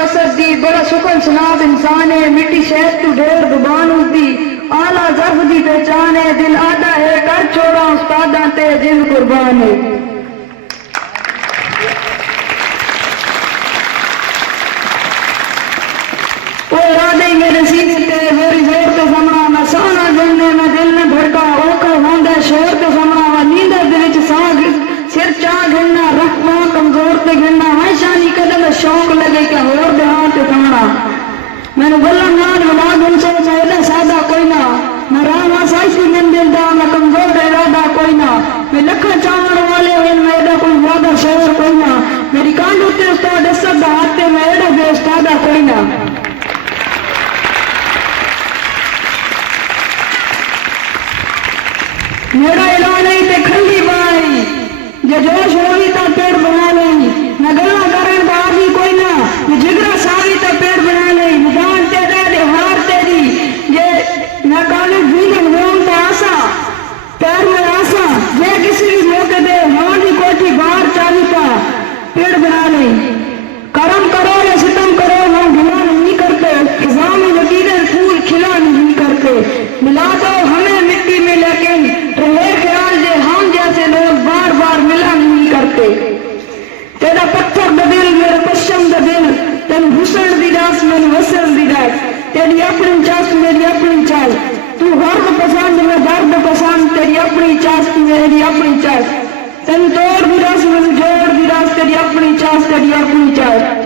जसद दी बड़ा सुकन सुनाब इंसान है मिट्टी शहद तू ढेर जुबान उसदी आला जर्फ दी पहचान है दिल आदा है कर छोड़ा उस्तादा ते जिंद कुर्बान है। ओ इरादे मेरे सीने ते मेरी जोर ते समरा मैं साना जन्ने में दिल ने भड़का ओका होंदा शोर ते समरा मैं नींदर दे विच साग सिर चा गिनना रखना कमजोर ते गिनना है शानी कदम शौक लगे क्या होर दे हाथ ते समरा मैंने बोला नाल वलाद उनसे चाहता सादा कोई ना मैं रामा साइसी मन दिल दा मैं कमजोर दे इरादा कोई ना मैं लखा चावण वाले इन मेरा कोई वादा शोर कोई ना मेरी कांड उत्ते उस्ताद असद दा हाथ ते मैं एड़ा बेस्तादा कोई ना। मेरा ऐलान है ते खली बाई जे जोश होगी तो पेड़ बना लेंगी मैं गला करें तो आदि कोई ना मैं जिगरा सावी तो पेड़ बना लेंगी मैदान तेरे दे हार तेरी जे मैं कॉलेज विलन हूं तो आशा पैर में आशा जे किसी भी मौके दे हमारी कोठी बाहर चाली का पेड़ बना लेंगी करम करो या सितम करो हम गिला नहीं करते खिजा में लकीरें फूल खिला नहीं करते मिला दो हमें मिट्टी में लेकिन रहे ख्याल जे हम जैसे लोग बार बार मिला नहीं करते तेरा पत्थर बदिल मेरे पश्चिम बदिल तेन भूषण दी रास मेरी वसन दी रास तेरी अपनी चास मेरी अपनी चाल तू गर्द पसंद मैं दर्द पसंद तेरी अपनी चास मेरी अपनी चास तेन तोड़ दी रास मेरी जोड़ दी रास तेरी अपनी चास तेरी अपनी चास।